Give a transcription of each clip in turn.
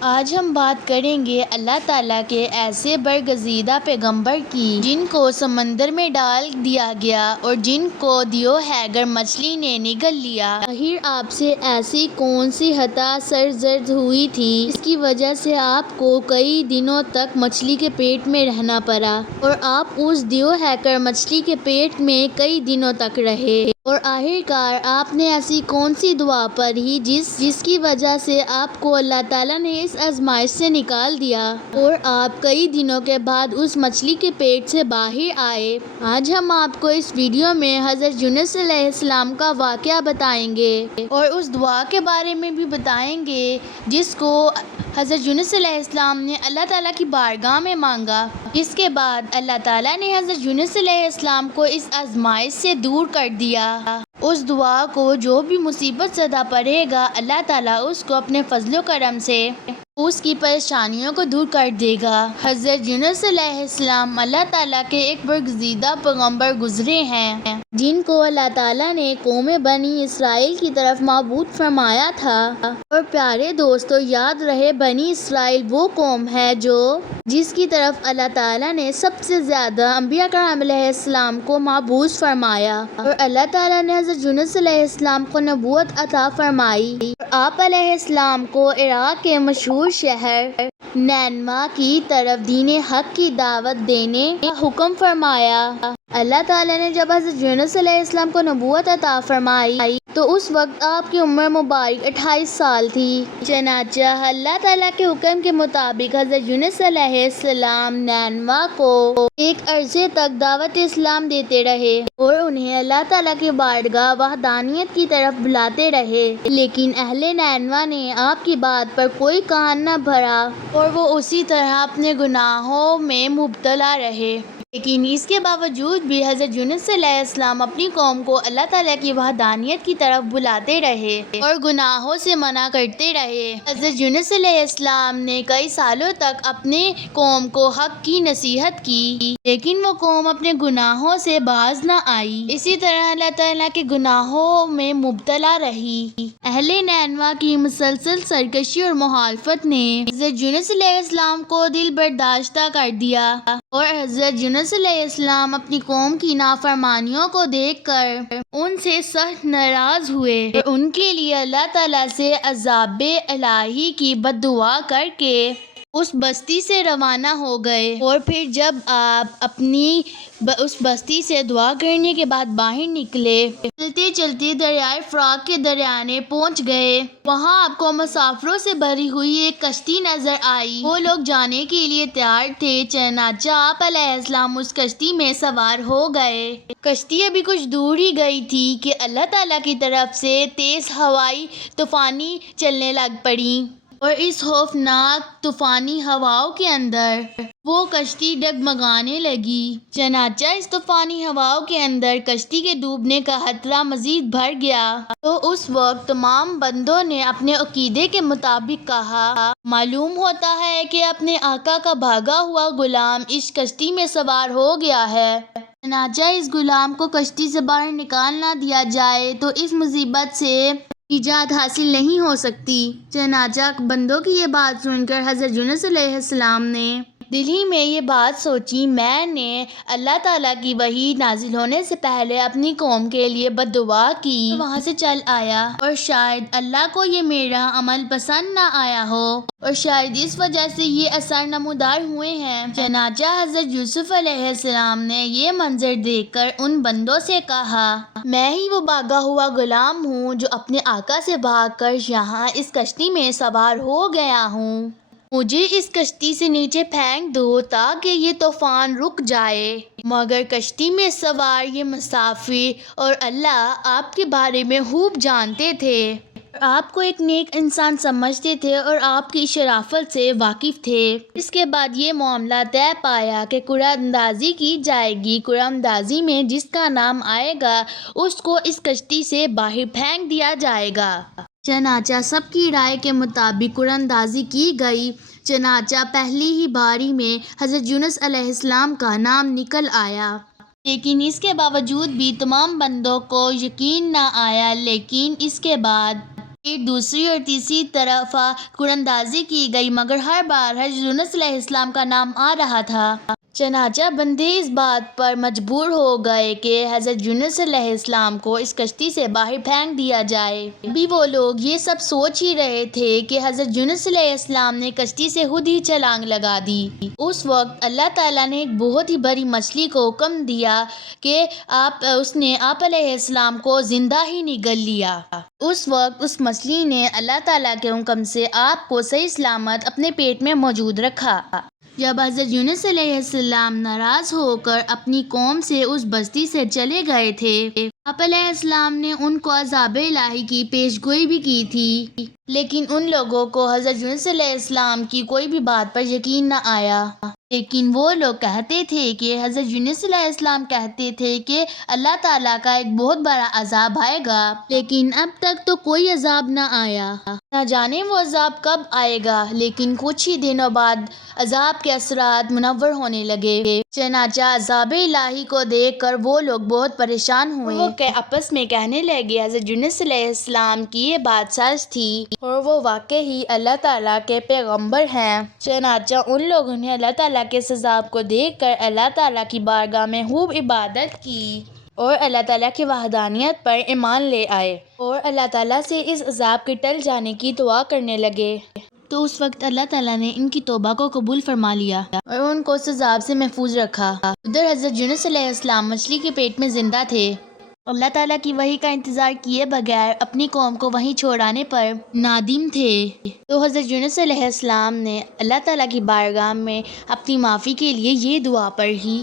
آج ہم بات کریں گے اللہ تعالیٰ کے ایسے برگزیدہ پیغمبر کی جن کو سمندر میں ڈال دیا گیا اور جن کو دیو ہیگر مچھلی نے نگل لیا۔ آخر آپ سے ایسی کون سی خطا سرزد ہوئی تھی جس کی وجہ سے آپ کو کئی دنوں تک مچھلی کے پیٹ میں رہنا پڑا اور آپ اس دیو ہیگر مچھلی کے پیٹ میں کئی دنوں تک رہے؟ اور آخرکار آپ نے ایسی کون سی دعا پڑھی جس کی وجہ سے آپ کو اللہ تعالیٰ نے اس آزمائش سے نکال دیا اور آپ کئی دنوں کے بعد اس مچھلی کے پیٹ سے باہر آئے؟ آج ہم آپ کو اس ویڈیو میں حضرت یونس علیہ السلام کا واقعہ بتائیں گے اور اس دعا کے بارے میں بھی بتائیں گے جس کو حضرت یونس علیہ السلام نے اللہ تعالیٰ کی بارگاہ میں مانگا، جس کے بعد اللہ تعالیٰ نے حضرت یونس علیہ السلام کو اس آزمائش سے دور کر دیا۔ اس دعا کو جو بھی مصیبت زدہ پڑھے گا، اللہ تعالیٰ اس کو اپنے فضل و کرم سے اس کی پریشانیوں کو دور کر دے گا۔ حضرت یونس علیہ السلام اللہ تعالیٰ کے ایک برگزیدہ پیغمبر گزرے ہیں جن کو اللہ تعالیٰ نے قوم بنی اسرائیل کی طرف مبعوث فرمایا تھا۔ اور پیارے دوستو، یاد رہے بنی اسرائیل وہ قوم ہے جس کی طرف اللہ تعالیٰ نے سب سے زیادہ انبیاء کرام علیہ السلام کو مبعوث فرمایا، اور اللہ تعالیٰ نے حضرت یونس علیہ السلام کو نبوت عطا فرمائی اور آپ علیہ السلام کو عراق کے مشہور شہر نینوا کی طرف دین حق کی دعوت دینے کا حکم فرمایا۔ اللہ تعالیٰ نے جب حضرت یونس علیہ السلام کو نبوت عطا فرمائی تو اس وقت آپ کی عمر مبارک 28 سال تھی۔ چنانچہ اللہ تعالیٰ کے حکم کے مطابق حضرت یونس علیہ السلام نینوا کو ایک عرصے تک دعوت اسلام دیتے رہے اور انہیں اللہ تعالیٰ کی بارگاہ وحدانیت کی طرف بلاتے رہے، لیکن اہل نینوا نے آپ کی بات پر کوئی کان نہ بھرا اور وہ اسی طرح اپنے گناہوں میں مبتلا رہے۔ لیکن اس کے باوجود بھی حضرت یونس علیہ السلام اپنی قوم کو اللہ تعالیٰ کی وحدانیت کی طرف بلاتے رہے اور گناہوں سے منع کرتے رہے۔ حضرت یونس علیہ السلام نے کئی سالوں تک اپنے قوم کو حق کی نصیحت کی، لیکن وہ قوم اپنے گناہوں سے باز نہ آئی، اسی طرح اللہ تعالیٰ کے گناہوں میں مبتلا رہی۔ اہل نینوا کی مسلسل سرکشی اور مخالفت نے حضرت یونس علیہ السلام کو دل برداشتہ کر دیا اور حضرت یونس علیہ السلام اپنی قوم کی نافرمانیوں کو دیکھ کر ان سے سخت ناراض ہوئے اور ان کے لیے اللہ تعالیٰ سے عذاب الہی کی بد دعا کر کے اس بستی سے روانہ ہو گئے۔ اور پھر جب آپ اپنی اس بستی سے دعا کرنے کے بعد باہر نکلے، چلتے چلتے دریائے فرات کے دریانے پہنچ گئے۔ وہاں آپ کو مسافروں سے بھری ہوئی ایک کشتی نظر آئی۔ وہ لوگ جانے کے لیے تیار تھے، چنانچہ آپ علیہ السلام اس کشتی میں سوار ہو گئے۔ کشتی ابھی کچھ دور ہی گئی تھی کہ اللہ تعالیٰ کی طرف سے تیز ہوائیں طوفانی چلنے لگ پڑیں، اور اس خوفناک طوفانی ہواؤں کے اندر وہ کشتی ڈگمگانے لگی۔ چنانچہ اس طوفانی ہواؤں کے اندر کشتی کے ڈوبنے کا خطرہ مزید بڑھ گیا۔ تو اس وقت تمام بندوں نے اپنے عقیدے کے مطابق کہا، معلوم ہوتا ہے کہ اپنے آقا کا بھاگا ہوا غلام اس کشتی میں سوار ہو گیا ہے، چنانچہ اس غلام کو کشتی سے باہر نکال نہ دیا جائے تو اس مصیبت سے نجات حاصل نہیں ہو سکتی۔ چنانچہ بندوں کی یہ بات سن کر حضرت یونس علیہ السلام نے دل ہی میں یہ بات سوچی، میں نے اللہ تعالیٰ کی وحی نازل ہونے سے پہلے اپنی قوم کے لیے بد دعا کی، وہاں سے چل آیا، اور شاید اللہ کو یہ میرا عمل پسند نہ آیا ہو اور شاید اس وجہ سے یہ اثر نمودار ہوئے ہیں۔ چنانچہ حضرت یوسف علیہ السلام نے یہ منظر دیکھ کر ان بندوں سے کہا، میں ہی وہ بھاگا ہوا غلام ہوں جو اپنے آقا سے بھاگ کر یہاں اس کشتی میں سوار ہو گیا ہوں، مجھے اس کشتی سے نیچے پھینک دو تاکہ یہ طوفان رک جائے۔ مگر کشتی میں سوار یہ مسافر اور اللہ آپ کے بارے میں خوب جانتے تھے، آپ کو ایک نیک انسان سمجھتے تھے اور آپ کی شرافت سے واقف تھے۔ اس کے بعد یہ معاملہ طے پایا کہ قرعہ اندازی کی جائے گی۔ قرعہ اندازی میں جس کا نام آئے گا اس کو اس کشتی سے باہر پھینک دیا جائے گا۔ چنانچہ سب کی رائے کے مطابق قرعہ اندازی کی گئی۔ چنانچہ پہلی ہی باری میں حضرت یونس علیہ السلام کا نام نکل آیا، لیکن اس کے باوجود بھی تمام بندوں کو یقین نہ آیا۔ لیکن اس کے بعد دوسری اور تیسری طرف قراندازی کی گئی، مگر ہر بار حضرت یونس علیہ السلام کا نام آ رہا تھا۔ چنانچہ بندے اس بات پر مجبور ہو گئے کہ حضرت یونس علیہ السلام کو اس کشتی سے باہر پھینک دیا جائے۔ ابھی وہ لوگ یہ سب سوچ ہی رہے تھے کہ حضرت یونس علیہ السلام نے کشتی سے خود ہی چھلانگ لگا دی۔ اس وقت اللہ تعالیٰ نے ایک بہت ہی بڑی مچھلی کو حکم دیا کہ اس نے آپ علیہ السلام کو زندہ ہی نگل لیا۔ اس وقت اس مچھلی نے اللہ تعالیٰ کے حکم سے آپ کو صحیح سلامت اپنے پیٹ میں موجود رکھا۔ جب حضرت یونس علیہ السلام ناراض ہو کر اپنی قوم سے اس بستی سے چلے گئے تھے، آپ علیہ السلام نے ان کو عذاب الہی کی پیش گوئی بھی کی تھی، لیکن ان لوگوں کو حضرت یونس علیہ السلام کی کوئی بھی بات پر یقین نہ آیا۔ لیکن وہ لوگ کہتے تھے کہ حضرت یونس علیہ السلام کہتے تھے کہ اللہ تعالیٰ کا ایک بہت بڑا عذاب آئے گا، لیکن اب تک تو کوئی عذاب نہ آیا۔ نہ جانے وہ عذاب کب آئے گا، لیکن کچھ ہی دنوں بعد عذاب کے اثرات منور ہونے لگے۔ چنانچہ عذاب الہی کو دیکھ کر وہ لوگ بہت پریشان ہوئے۔ وہ آپس میں کہنے لگے حضرت یونس علیہ السلام کی یہ بات سچ تھی اور وہ واقعی اللہ تعالیٰ کے پیغمبر ہیں۔ چنانچہ ان لوگوں نے اللہ تعالیٰ کے اس عذاب کو دیکھ کر اللہ تعالیٰ کی بارگاہ میں خوب عبادت کی اور اللہ تعالیٰ کی وحدانیت پر ایمان لے آئے اور اللہ تعالیٰ سے اس عذاب کے ٹل جانے کی دعا کرنے لگے۔ تو اس وقت اللہ تعالیٰ نے ان کی توبہ کو قبول فرما لیا اور ان کو اس عذاب سے محفوظ رکھا۔ ادھر حضرت یونس علیہ السلام مچھلی کے پیٹ میں زندہ تھے، اللہ تعالیٰ کی وحی کا انتظار کیے بغیر اپنی قوم کو وہیں چھوڑانے پر نادم تھے۔ تو حضرت یونس علیہ السلام نے اللہ تعالیٰ کی بارگاہ میں اپنی معافی کے لیے یہ دعا پڑھی۔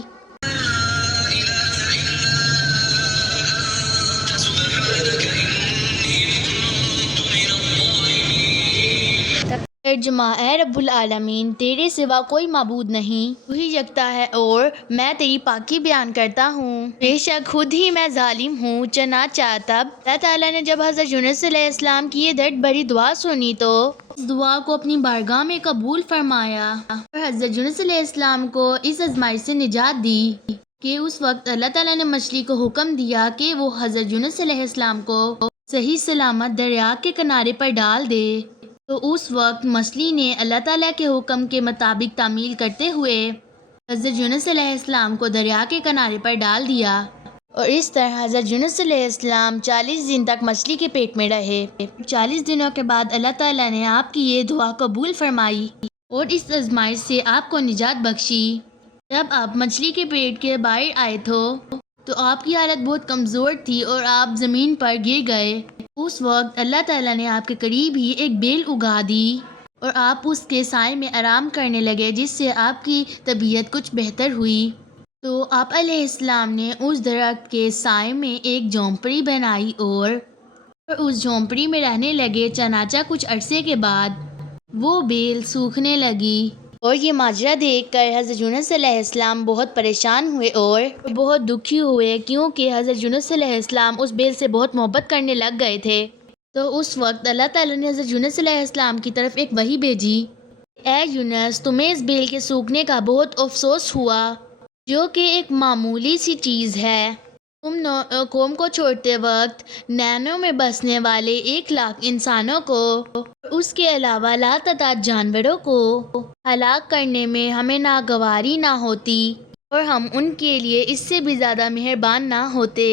ترجمہ: اے رب العالمین، تیرے سوا کوئی معبود نہیں، تو ہی یکتا ہے اور میں تیری پاکی بیان کرتا ہوں، بے شک خود ہی میں ظالم ہوں۔ چنانچہ تب اللہ تعالیٰ نے جب حضرت یونس علیہ السلام کی یہ درد بھری دعا سنی تو اس دعا کو اپنی بارگاہ میں قبول فرمایا اور حضرت یونس علیہ السلام کو اس آزمائش سے نجات دی کہ اس وقت اللہ تعالیٰ نے مچھلی کو حکم دیا کہ وہ حضرت یونس علیہ السلام کو صحیح سلامت دریا کے کنارے پر ڈال دے۔ تو اس وقت مچھلی نے اللہ تعالیٰ کے حکم کے مطابق تعمیل کرتے ہوئے حضرت یونس علیہ السلام کو دریا کے کنارے پر ڈال دیا اور اس طرح حضرت یونس علیہ السلام 40 دن تک مچھلی کے پیٹ میں رہے۔ 40 دنوں کے بعد اللہ تعالیٰ نے آپ کی یہ دعا قبول فرمائی اور اس آزمائش سے آپ کو نجات بخشی۔ جب آپ مچھلی کے پیٹ کے باہر آئے تو آپ کی حالت بہت کمزور تھی اور آپ زمین پر گر گئے۔ اس وقت اللہ تعالیٰ نے آپ کے قریب ہی ایک بیل اگا دی اور آپ اس کے سائے میں آرام کرنے لگے، جس سے آپ کی طبیعت کچھ بہتر ہوئی۔ تو آپ علیہ السلام نے اس درخت کے سائے میں ایک جھونپڑی بنائی اور اس جھونپڑی میں رہنے لگے۔ چنانچہ کچھ عرصے کے بعد وہ بیل سوکھنے لگی اور یہ ماجرا دیکھ کر حضرت یونس علیہ السلام بہت پریشان ہوئے اور بہت دکھی ہوئے، کیونکہ حضرت یونس علیہ السلام اس بیل سے بہت محبت کرنے لگ گئے تھے۔ تو اس وقت اللہ تعالیٰ نے حضرت یونس علیہ السلام کی طرف ایک وحی بھیجی: اے یونس، تمہیں اس بیل کے سوکھنے کا بہت افسوس ہوا، جو کہ ایک معمولی سی چیز ہے۔ تم قوم کو چھوڑتے وقت نینو میں بسنے والے 1,00,000 انسانوں کو اس کے علاوہ لاتعداد جانوروں کو ہلاک کرنے میں ہمیں ناگواری نہ ہوتی اور ہم ان کے لیے اس سے بھی زیادہ مہربان نہ ہوتے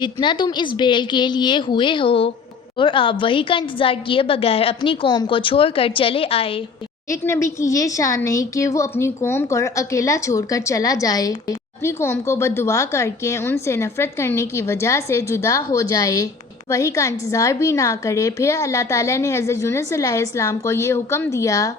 جتنا تم اس بیل کے لیے ہوئے ہو، اور آپ وحی کا انتظار کیے بغیر اپنی قوم کو چھوڑ کر چلے آئے۔ ایک نبی کی یہ شان نہیں کہ وہ اپنی قوم کو اکیلا چھوڑ کر چلا جائے، اپنی قوم کو بد دعا کر کے ان سے نفرت کرنے کی وجہ سے جدا ہو جائے، وحی کا انتظار بھی نہ کرے۔ پھر اللہ تعالیٰ نے حضرت یونس علیہ السلام کو یہ حکم دیا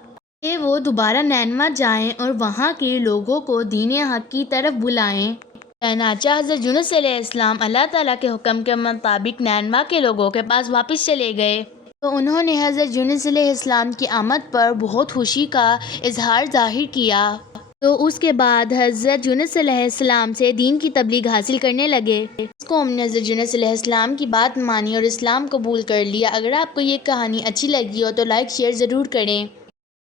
کہ وہ دوبارہ نینوا جائیں اور وہاں کے لوگوں کو دین حق کی طرف بلائیں۔ چنانچہ حضرت یونس علیہ السلام اللہ تعالیٰ کے حکم کے مطابق نینوا کے لوگوں کے پاس واپس چلے گئے۔ تو انہوں نے حضرت یونس علیہ السلام کی آمد پر بہت خوشی کا اظہار ظاہر کیا۔ تو اس کے بعد حضرت یونس علیہ السلام سے دین کی تبلیغ حاصل کرنے لگے۔ اس قوم نے حضرت یونس علیہ السلام کی بات مانی اور اسلام قبول کر لیا۔ اگر آپ کو یہ کہانی اچھی لگی ہو تو لائک شیئر ضرور کریں۔